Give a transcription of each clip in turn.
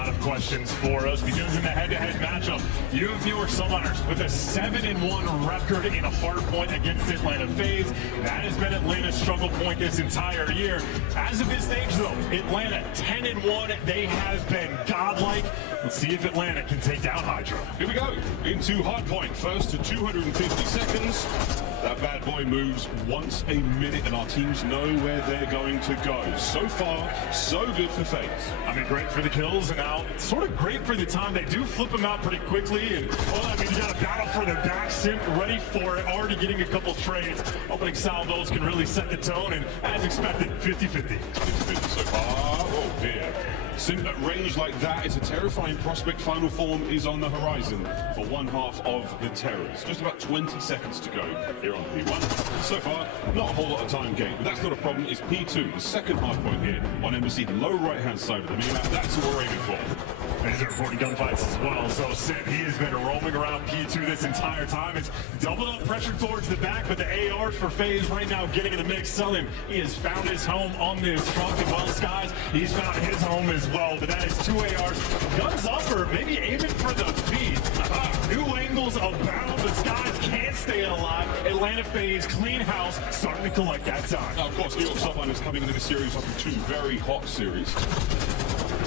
lot of questions for us because in the head-to-head matchup, you have York Subliners with a 7-1 record in a hard point against Atlanta Faze. That has been Atlanta's struggle point this entire year. As of this stage, though, Atlanta 10-1. They have been godlike. Let's see if Atlanta can take down Hydra. Here we go into hard point. First to 250 seconds. That bad boy moves once a minute, and our teams know where they're going to go. So far, so good for Faze. I mean, great for the kills, and now sort of great for the time. They do flip them out pretty quickly, and well, I mean, you got a battle for the back, Simp ready for it, already getting a couple trades. Opening salvos can really set the tone, and as expected, 50-50. 50-50 so far. Oh dear. Simp at range like that is a terrifying prospect. Final form is on the horizon for one half of the Terrors. Just about 20 seconds to go here on P1. So far, not a whole lot of time gained, but that's not a problem. It's P2, the second hard point here on Embassy, the low right-hand side of the map. That's what we're aiming for. And they're reporting gunfights as well. So Simp, he has been roaming around P2 this entire time. It's doubled up pressure towards the back, but the ARs for Faze right now getting in the mix. Selim, he has found his home on this truck, and well, Skies, he's found his home as well. But that is 2 ARs. Guns up, or maybe aiming for the feet. New angles abound, but Skies can't stay alive. Atlanta Faze, clean house, starting to collect that time. Now, of course, York Subliners coming into the series after 2 very hot series.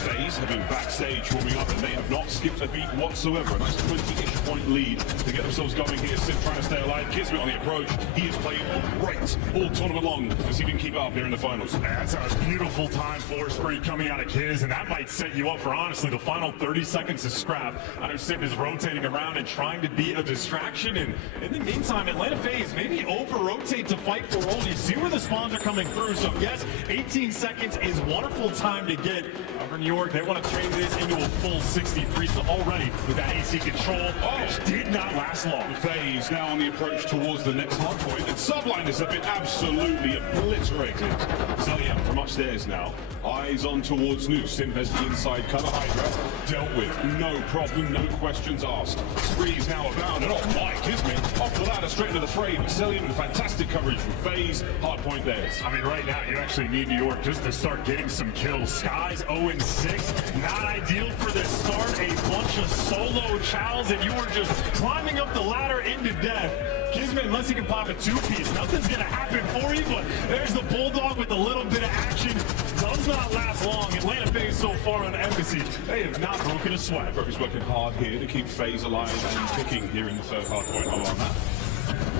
Faze have been backstage warming up, and they have not skipped a beat whatsoever. A nice 20-ish point lead to get themselves going here. Simp trying to stay alive. Kismet on the approach. He is playing great all tournament long as he can keep up here in the finals. That's a beautiful time for spree coming out of Kiz, and that might set you up for, honestly, the final 30 seconds of scrap. I know Simp is rotating around and trying to be a distraction, and in the meantime, Atlanta Faze maybe over-rotate to fight for roll. You see where the spawns are coming through, so yes, 18 seconds is wonderful time to get over New York. They want to train this into a full 63, so already with that AC control, which did not last long. Faze now on the approach towards the next hard point, and Subliners have been absolutely obliterated. Zilliam from upstairs now, eyes on towards New. Simp has the inside cover. Hydra dealt with, no problem, no questions asked. Spree's now abound, and oh my, Kismet off the ladder straight into the fray. Zilliam with fantastic coverage from Faze. Hard point theirs. I mean, right now you actually need New York just to start getting some kills. Skies 0-6, not ideal for the start. A bunch of solo chows, and you are just climbing up the ladder into death. Kismet, unless he can pop a 2-piece, nothing's gonna happen for you, but there's the Bulldog with a little bit of action. Does not last long. Atlanta Faze so far on Embassy, they have not broken a sweat. Broker's working hard here to keep Faze alive and kicking here in the third hard point. Hold on that.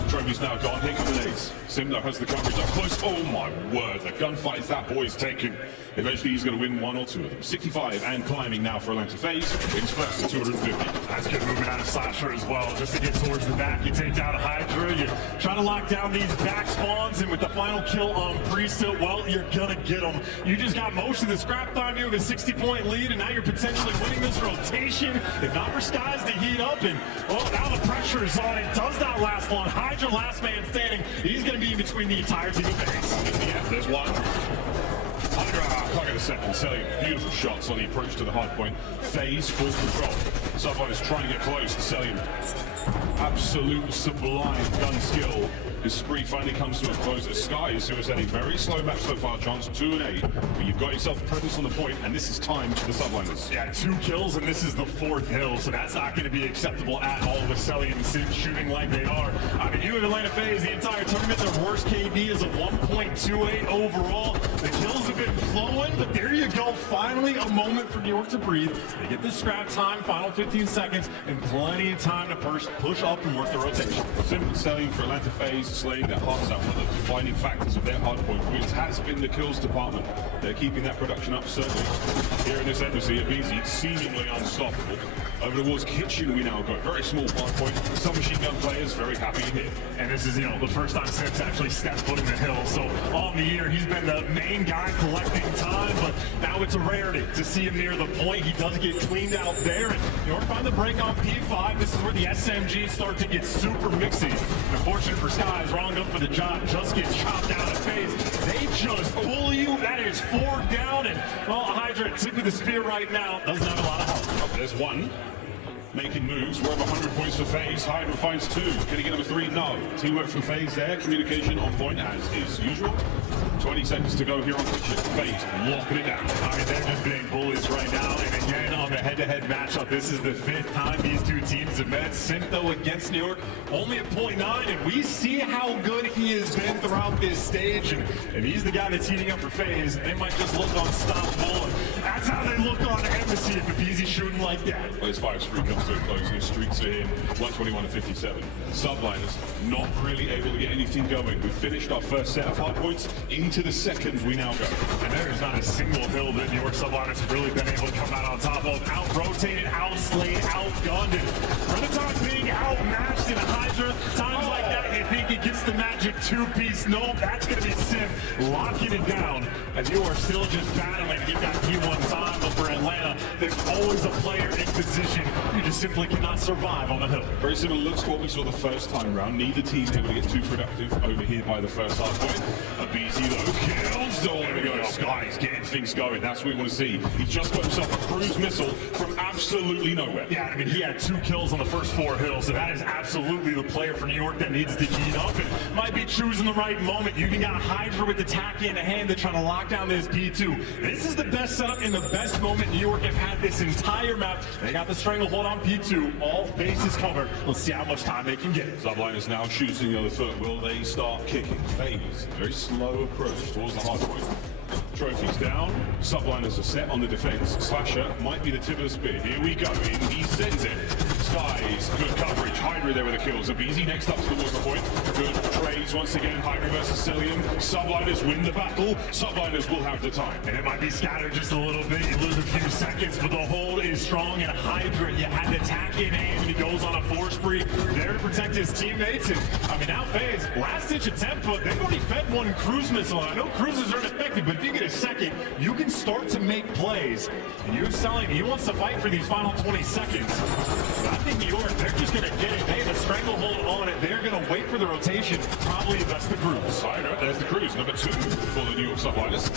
Trophy's now gone. Here come the nades. Simno has the coverage up close. Oh my word, the gunfights that boy's taking. Eventually he's going to win 1 or 2 of them. 65 and climbing now for Atlanta Faze. It's first to 250. That's good movement out of Slasher as well. Just to get towards the back, you take down Hydra. You try to lock down these back spawns, and with the final kill on Priesthood, well, you're going to get them. You just got most of the scrap time. You have a 60-point lead, and now you're potentially winning this rotation. If not for Skies to heat up, and well, now the pressure is on. It does not last long. Hydra, last man standing. He's going to be in between the entire team of Faze. Yeah, there's one. Hydra, clock at a second, selling beautiful shots on the approach to the hard point. Faze, full control. Subliners trying to get close to Selim. Absolute sublime gun skill. His spree finally comes to a close. The Skies, who has had a very slow match so far, chance 2-8. But you've got yourself presence on the point, and this is time for the Subliners. Yeah, 2 kills, and this is the 4th hill, so that's not going to be acceptable at all with Selly and Sim shooting like they are. I mean, you have Atlanta Faze the entire tournament. Their worst KD is a 1.28 overall. The kills have been flowing, but there you go. Finally, a moment for New York to breathe. They get the scrap time, final 15 seconds, and plenty of time to push up and work the rotation. Sim selling for Atlanta Faze, slaying their hearts out. One of the defining factors of their hardpoint wins has been the kills department. They're keeping that production up, certainly. Here in this embassy, Abizi seemingly unstoppable. Over towards Kitchen, we now go. Very small hardpoint. Some machine gun players very happy to hit. And this is, the first time Sim's actually stepped foot in the hill. So on the year, he's been the main guy collecting time, but now it's a rarity to see him near the point. He does get cleaned out there, and New York find the break on P5. This is where the SMGs start to get super mixy. Unfortunate for Skies, wrong up for the job, just gets chopped out of Faze. They just pull you. That is 4 down, and well, Hydra tip of the spear right now doesn't have a lot of help. Oh, there's one. making moves. We're over 100 points for Faze. Hydra finds 2. Can he get number 3? No. Teamwork from Faze there. Communication on point as is usual. 20 seconds to go here on Twitch. Faze locking it down. I mean, they're just being bullies right now. And again, on the head-to-head matchup, this is the 5th time these two teams have met. Syntho against New York, only at 0.9, and we see how good he has been throughout this stage. And if he's the guy that's heating up for Faze, they might just look unstoppable. And that's how they look on Embassy if the Beezy's shooting like that. Well, his 5 streak comes to a close. His streaks are in 121 to 57. Subliners not really able to get anything going. We've finished our first set of hard points. Into the second we now go. And there is not a single hill that New York Subliners have really been able to come out on top of. Out-rotated, out-slayed, outgunned, and for the time being, outmatched in a Hydra. Times like that, they think it gets the magic 2-piece. Nope, that's going to be Sim locking it down as you are still just battling to get that P1 time. But for Atlanta, there's always a player in position. You just simply cannot survive on the hill. Very similar looks to what we saw the first time round. Neither team able to get too productive over here by the first hard point. A BZ though kills. Oh, there we go. Sky's getting things going. That's what we want to see. He just got himself a cruise missile from absolutely nowhere. Yeah, I mean, he had 2 kills on the first 4 hills, so that is absolutely the player for New York that needs to heat up and might be choosing the right moment. You even got Hydra with the tack in hand to try to lock down this P2. This is the best setup and the best moment New York have had this entire map. They got the stranglehold on P2, all bases covered. Let's see how much time they can get. Subliners now shooting the other foot. Will they start kicking? Faze, very slow approach towards the hard point. Trophies down. Subliners are set on the defense. Slasher might be the tip of the spear. Here we go. In he sends it. Skies, good coverage. Hydra there with the kills. Abizi next up towards the point. Good trades once again. Hydra versus Cillian. Subliners win the battle. Subliners will have the time. And it might be scattered just a little bit. You lose a few seconds, but the hold is strong. And Hydra, you had the tack in hand. He goes on a 4 spree there to protect his teammates. And I mean, now Faze, last-ditch attempt, but they've already fed 1 cruise missile. I know cruises aren't effective, but if you get a second, you can start to make plays. And you're selling, he wants to fight for these final 20 seconds. But I think New York, they're just going to get it. They have a stranglehold on it. They're going to wait for the rotation. Probably invest the cruise. Hydra, there's the cruise, number 2 for the New York Subliners.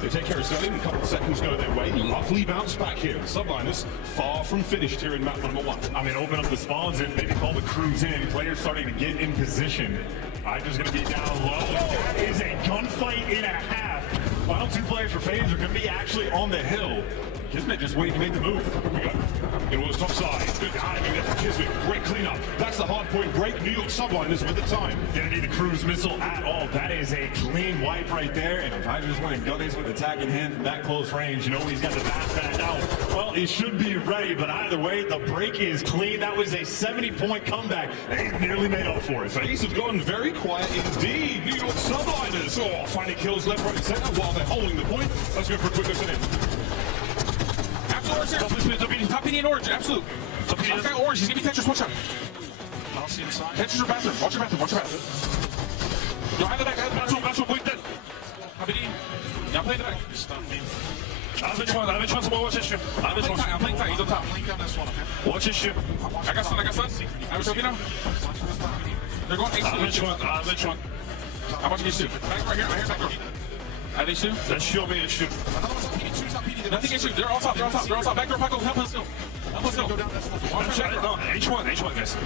They take care of Cillian, a couple of seconds go their way. Lovely bounce back here. The Subliners far from finished here in map number 1. I mean, open up the spawns and maybe call the cruise in. Players starting to get in position. Hydra's going to be down low. That is a gunfight in a half. Final 2 players for Faze are going to be actually on the hill. Kismet just waiting to make the move. Here we go. It was top side. Good timing there for Kismet. Great cleanup. That's the hard point break. New York Subliners with the time. Didn't need the cruise missile at all. That is a clean wipe right there. And if Hydra's winning Gunnies with the tag in hand from that close range, you know he's got the back back out. Well, he should be ready, but either way, the break is clean. That was a 70-point comeback. They nearly made up for it. Faze have gone very quiet indeed. New York Subliners. Oh, finding kills left, right, and center while they're holding the point. Let's go for a quick listen in. Top PD in orange, absolute. I've got orange, he's gonna be Tetris, watch out. Tetris or bathroom, watch your bathroom, watch your bathroom. Yo, hide the back, bathroom, wait that. Top PD, yeah, I'm playing the back. I'm playing tight, he's on top. Watch his ship. I got stun. I was choking now. They're going H2. I'm watching H2. Back right here, back door. I have H2. That should be a shoot. Nothing H2, they're all top. Back door, Paco, help us go. H1, guys.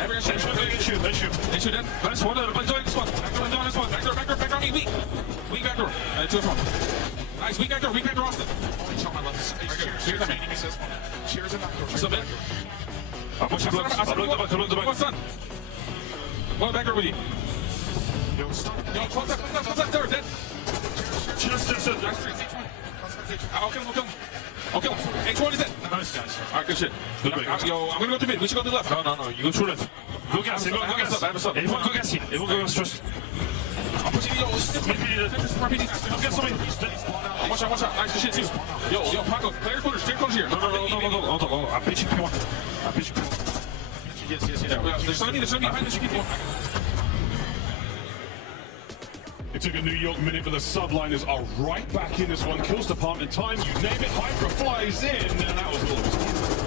Every H2 dead. Nice one, back door, me, weak back door. 2 of 1. Nice, weak back door, Austin. Cheers and back door. What's up, man? I'm pushing blocks. I'm blocking the back. What's done? One back door with you. Yo, close up, there, dead. Just. I'll kill him. H1 is dead. Nice, guys. Alright, good shit. Yo, I'm gonna go to mid. We should go to the left. No. You go to left. Go gas. Everyone go gas first. I'm pushing you. Watch out. Nice, good shit, too. Yo, Paco, player quarters, here. No. I'm pitching P1. Yes. There's somebody behind this P1. It took a New York minute, but the Subliners are right back in this one. Kills department time, you name it. Hydra flies in, and that was a little bit.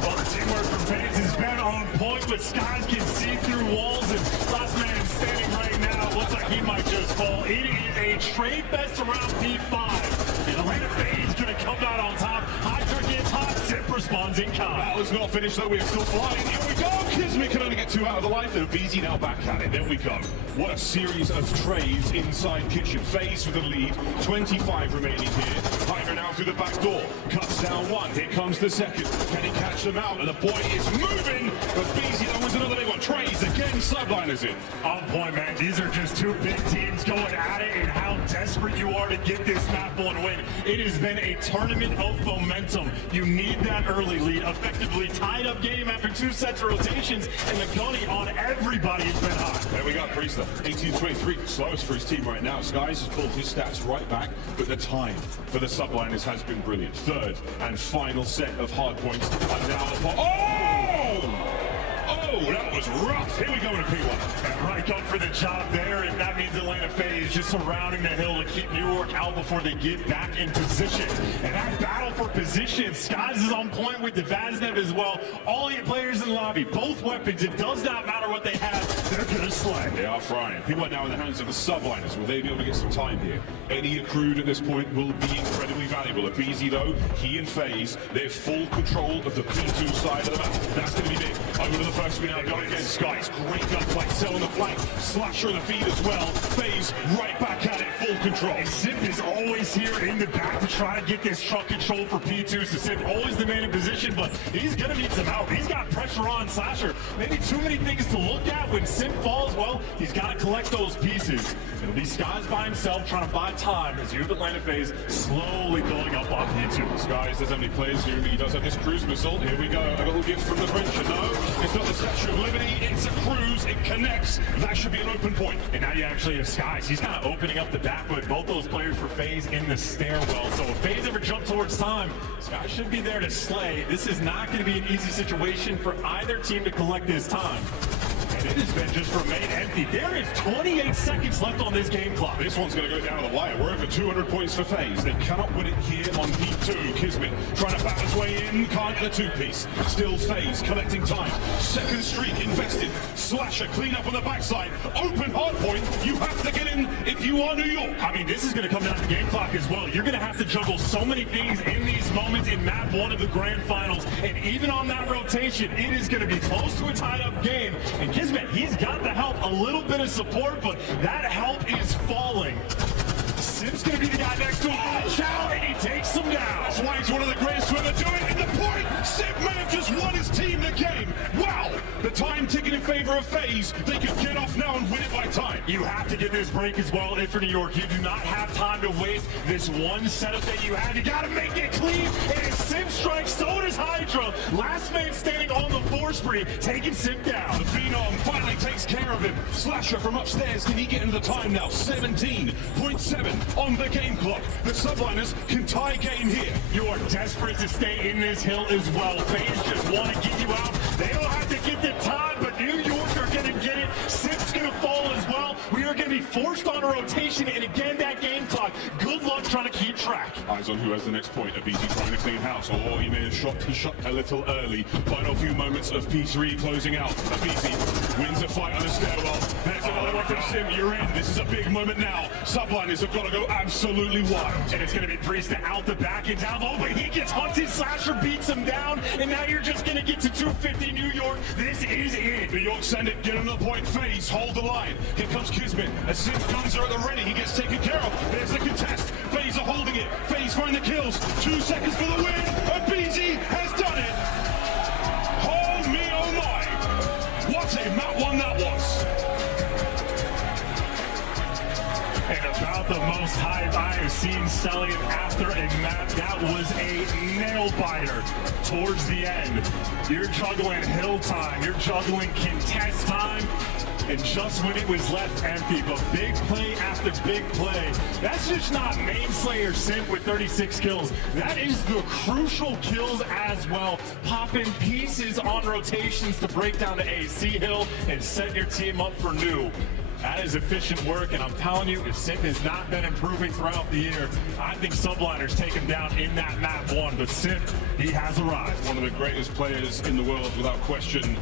Well, the teamwork from Faze has been on point, but Skies can see through walls, and last man standing right now looks like he might just fall. It is a trade fest around P5. And Atlanta Faze going to come out on top. Slasher gets hot, Simp responds in kind. Battle's not finished though, we're still flying. Here we go! Kismet can only get 2 out of the life, and Faze now back at it. There we go. What a series of trades inside Kitchen. Faze with the lead, 25 remaining here. Hydra now through the back door, cuts down 1. Here comes the second. Can he catch them out? And the boy is moving, but Faze that wins another big one. Trades again, Subliners in. On point, man. These are just two big teams going at it, and how desperate you are to get this map one win. It has been a tournament of momentum. You need that early lead. Effectively tied up game after 2 sets of rotations, and the gunny on everybody has been hot. There we go, Priester. 18-23, slowest for his team right now. Skies has pulled his stats right back, but the time for the Subliners has been brilliant. Third and final set of hard points are now upon. Oh, that was rough. Here we go in a P1. And right up for the job there, and that means Atlanta Faze just surrounding the hill to keep New York out before they get back in position. And that battle for position, Skies is on point with the Vaznev as well. All 8 players in the lobby, both weapons, it does not matter what they have, they're gonna slay. They are frying. People are now in the hands of the Subliners. Will they be able to get some time here? Any accrued at this point will be incredibly valuable. At BZ though, he and Faze, they have full control of the P2 side of the map. That's going to be big. Over to the first screen now, go against Skies. Great gunfight, Cell on the flank, Slasher in the feed as well. Faze right back at it, full control. And Simp is always here in the back to try to get this truck control for P2. So Simp always the man in position, but he's gonna need some help. He's got pressure on Slasher. Maybe too many things to look at. When Simp falls, well, he's got to collect those pieces. It'll be Skies by himself trying to buy time as you have Atlanta Faze slowly building up on P2. Skies doesn't have any players here, but he does have this cruise missile. Here we go. I got a little gift from the French. No, it's not the Statue of Liberty. It's a cruise. It connects. That should be an open point. And now you actually have Skies. He's kind of opening up the back with both those players for Faze in the stairwell. So if Faze ever jump towards time, Skies should be there to slay. This is not going to be an easy situation for either team to collect this time. And it has been just remained empty. There is 28 seconds left on this game clock. This one's going to go down the wire. We're over 200 points for Faze. They cannot win it here on P2. Kismet trying to bat his way in. Can't get a 2-piece. Still Faze collecting time. Second streak invested. Slasher clean up on the backside. Open hard point. You have to get in if you are New York. I mean, this is going to come down to game clock as well. You're going to have to juggle so many things in these moments in map 1 of the grand finals. And even on that rotation, it is going to be close to a tied up game. And Kismet, he's got the help, a little bit of support, but that help is falling. Simp's going to be the guy next to him. Watch out, and he takes him down. That's why he's one of the greatest to ever do it. And the point, Simp may have just won his team the game. Wow, the time ticking in favor of Faze. They could get off now and win it by time. You have to get this break as well. If for New York, you do not have time to waste this one setup that you have. You got to make it clean. And if Simp strikes, so does Hydra. Last man standing on the 4 spree, taking Simp down. The Phenom finally takes care of him. Slasher from upstairs, can he get into the time now? 17.7 on the game clock. The Subliners can tie game here. You are desperate to stay in this hill as well. Faze just want to get you out. They don't have to get the time, but New York are going to get it. Simp's going to fall as well. We are going to be forced on a rotation, and again, that game clock. Good luck trying to keep track. Eyes on who has the next point. A BZ trying to clean house. Oh, he may have shot. He shot a little early. Final few moments of P3 closing out. A BZ wins a fight on the stairwell. There's another one from Sim. You're in. This is a big moment now. Subliners have got to go absolutely wild. And it's going to be Priesta out the back and down low, but he gets hunted. Slasher beats him down, and now you're just going to get to 250 New York. This is it. New York send it. Get on the point. Faze hold the line. Here comes Kismet. As Sim's guns are at the ready, he gets taken care of. There's the contest. Faze are holding it. Faze find the kills. 2 seconds for the win. And BZ has done it. Oh me, oh my. What a map 1 that was. And about the most hype I have seen selling after a map. That was a nail biter towards the end. You're juggling hill time. You're juggling contest time. And just when it was left empty, but big play after big play. That's just not Mainslayer Simp with 36 kills. That is the crucial kills as well. Popping pieces on rotations to break down the AC hill and set your team up for new. That is efficient work, and I'm telling you, if Simp has not been improving throughout the year, I think Subliners take him down in that map 1, but Simp, he has arrived. One of the greatest players in the world, without question.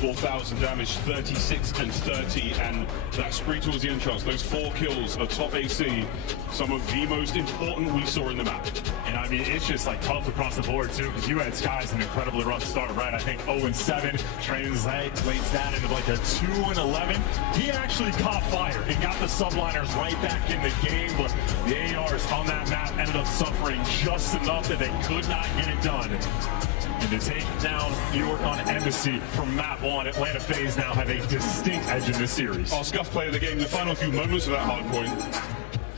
4,000 damage, 36 and 30, and that spree towards the end, Charles. Those 4 kills of top AC, some of the most important we saw in the map. And I mean, it's just like tough across the board too, because you had Sky's an incredibly rough start, right? I think 0-7 translates that into like a 2-11. He actually caught fire and got the Subliners right back in the game, but the ARs on that map ended up suffering just enough that they could not get it done. And to take down York on Embassy from map 1, Atlanta Faze now have a distinct edge in this series. Our scuff play of the game, the final few moments of that hard point.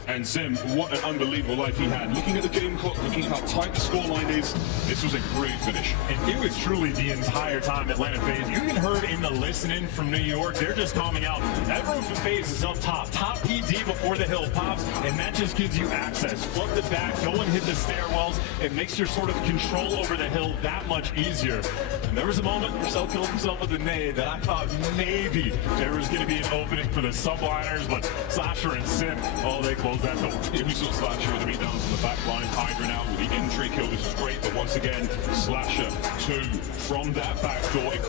And Zim, what an unbelievable life he had. Looking at the game clock, looking at how tight the scoreline is, this was a great finish. And it was truly the entire time Atlanta Faze. You even heard in the listening from New York, they're just calming out. Everyone from Faze is up top. Top PD before the hill pops, and that just gives you access. Flip the back, go and hit the stairwells. It makes your sort of control over the hill that much easier. And there was a moment where Cell killed himself with a nade that I thought maybe there was going to be an opening for the Subliners, but Slasher and Sim, oh, they closed that door. Yeah, we saw Slasher with the beatdowns on the back line, Hydra out with the entry kill. This is great, but once again, Slasher 2 from that back door.